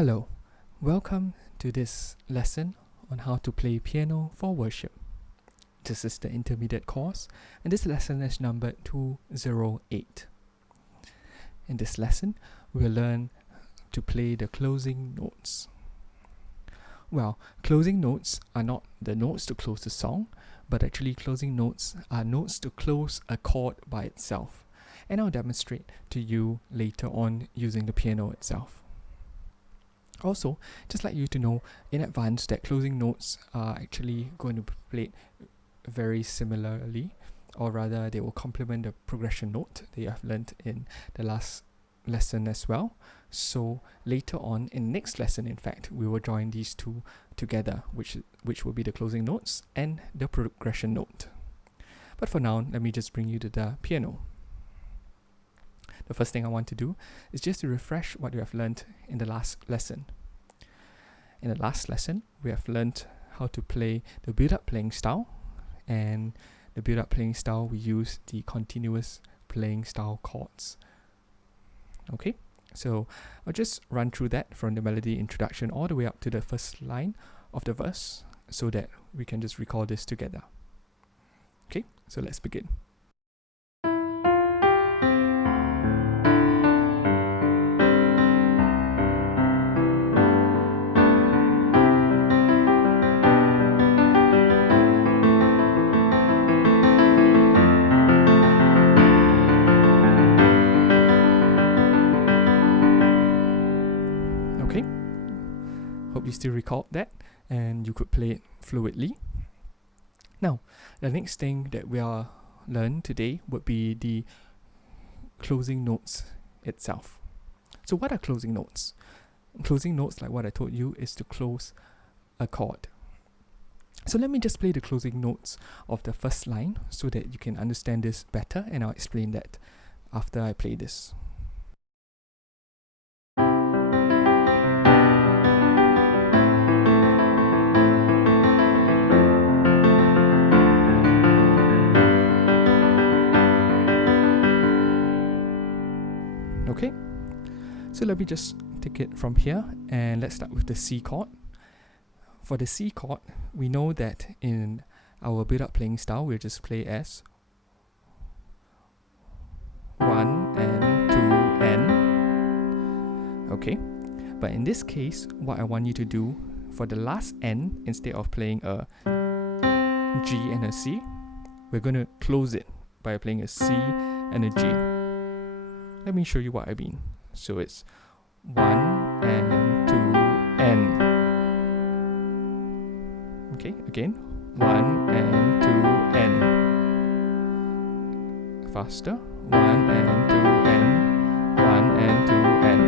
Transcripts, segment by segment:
Hello, welcome to this lesson on how to play piano for worship. This is the intermediate course, and this lesson is number 208. In this lesson, we'll learn to play the closing notes. Well, closing notes are not the notes to close the song, but actually closing notes are notes to close a chord by itself. And I'll demonstrate to you later on using the piano itself. Also, just like you to know in advance that closing notes are actually going to be played very similarly, or rather they will complement the progression note that you have learned in the last lesson as well. So later on in the next lesson, in fact, we will join these two together, which will be the closing notes and the progression note. But for now, let me just bring you to the piano. The first thing I want to do is just to refresh what you have learned in the last lesson. In the last lesson, we have learned how to play the build-up playing style, and the build-up playing style, we use the continuous playing style chords. Okay, so I'll just run through that from the melody introduction all the way up to the first line of the verse so that we can just recall this together. Okay, so let's begin. Okay, hope you still recall that and you could play it fluidly. Now, the next thing that we are learn today would be the closing notes itself. So what are closing notes? Closing notes, like what I told you, is to close a chord. So let me just play the closing notes of the first line so that you can understand this better, and I'll explain that after I play this. Okay, so let me just take it from here and let's start with the C chord. For the C chord, we know that in our build-up playing style, we'll just play as 1 and 2 and. Okay, but in this case, what I want you to do for the last N, instead of playing a G and a C, we're going to close it by playing a C and a G. Let me show you what I mean. So it's 1 and 2 and. Okay, again. 1 and 2 and. Faster. 1 and 2 and. 1 and 2 and.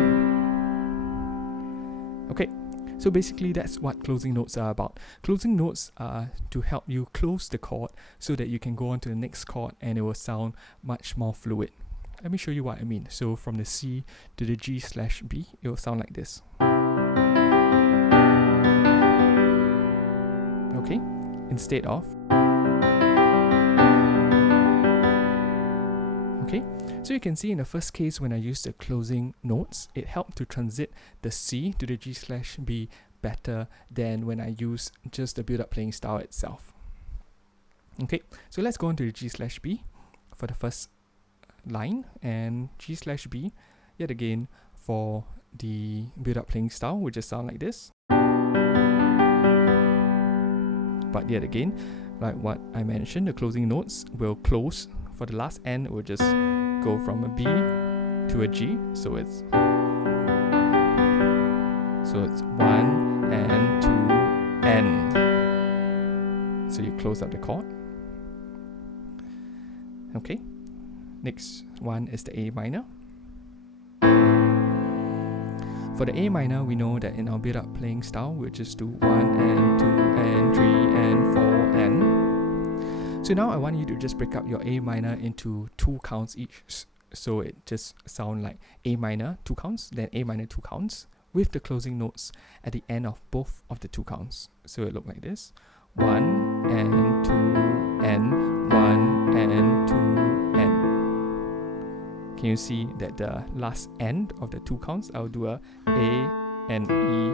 Okay, so basically that's what closing notes are about. Closing notes are to help you close the chord so that you can go on to the next chord and it will sound much more fluid. Let me show you what I mean. So from the C to the G/B, it will sound like this. Okay, instead of. Okay, so you can see in the first case when I used the closing notes, it helped to transit the C to the G/B better than when I use just the build-up playing style itself. Okay, so let's go on to the G/B for the first line, and G/B yet again for the build-up playing style will just sound like this. But yet again, like what I mentioned, the closing notes will close. For the last N, it will just go from a B to a G, so it's 1 and 2 and. So you close up the chord. Okay, next one is the A minor. For the A minor, we know that in our build-up playing style, we'll just do 1 and 2 and 3 and 4 and. So now I want you to just break up your A minor into 2 counts each. So it just sound like A minor 2 counts, then A minor 2 counts, with the closing notes at the end of both of the 2 counts. So it look like this: 1 and 2 and 1 and 2 and. Can you see that the last end of the 2 counts, I'll do a A, and E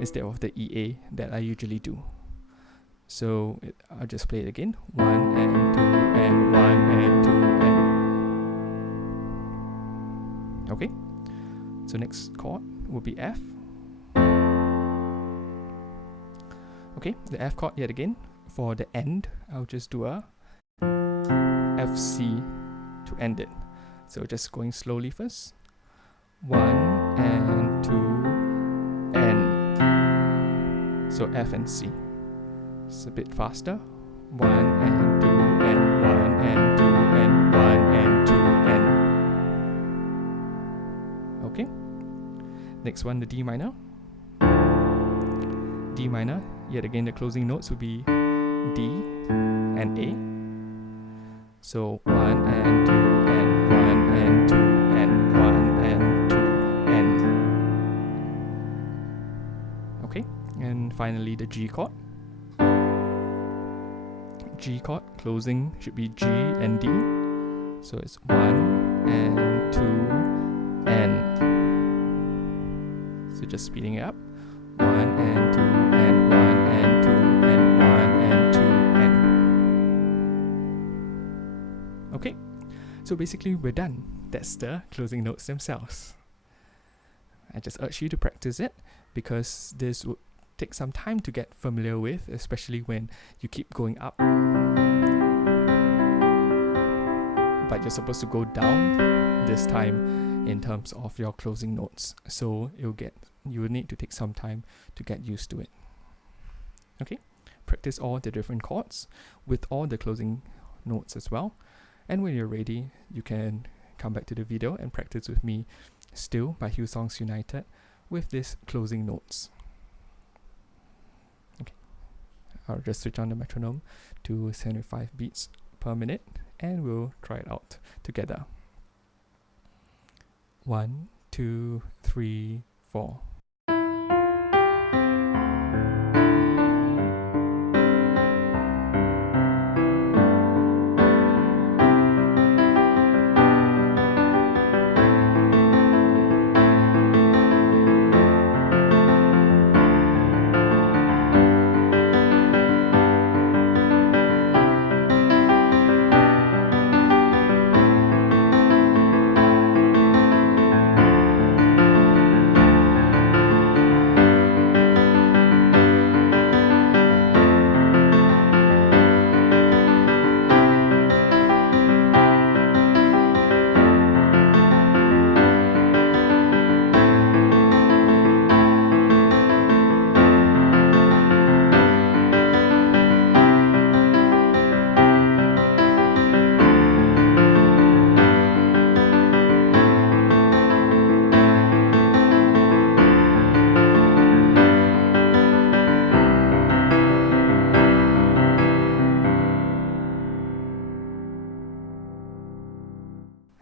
instead of the EA that I usually do. So I'll just play it again. 1 and 2 and 1 and 2 and... Okay. So next chord will be F. Okay, the F chord yet again. For the end, I'll just do a F C to end it. So just going slowly first. 1 and 2 and... So F and C. It's a bit faster. 1 and 2 and 1 and 2 and 1 and 2 and... Okay. Next one, the D minor. D minor, yet again the closing notes will be D and A. So 1 and 2 and 1 and 2 and 1 and 2 and... Okay, and finally the G chord. G chord closing should be G and D. So it's 1 and 2 and... So just speeding it up. 1 and 2 and 1 and 2 and 1 and 2 and... Okay, so basically we're done. That's the closing notes themselves. I just urge you to practice it because this would take some time to get familiar with, especially when you keep going up. But you're supposed to go down this time in terms of your closing notes. So you will need to take some time to get used to it. Okay, practice all the different chords with all the closing notes as well. And when you're ready, you can come back to the video and practice with me Still by Hillsong United with these closing notes. Okay, I'll just switch on the metronome to 75 beats per minute and we'll try it out together. 1, 2, 3, 4.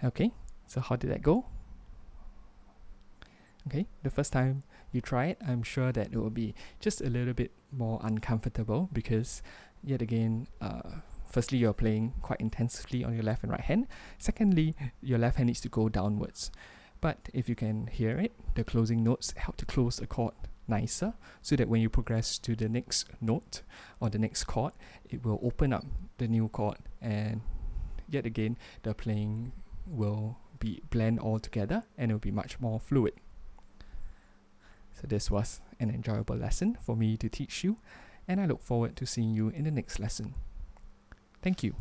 Okay, so how did that go? Okay, the first time you try it, I'm sure that it will be just a little bit more uncomfortable because, yet again, firstly, you're playing quite intensively on your left and right hand. Secondly, your left hand needs to go downwards. But if you can hear it, the closing notes help to close a chord nicer so that when you progress to the next note or the next chord, it will open up the new chord and yet again, the playing will be blend all together and it will be much more fluid. So this was an enjoyable lesson for me to teach you and I look forward to seeing you in the next lesson. Thank you.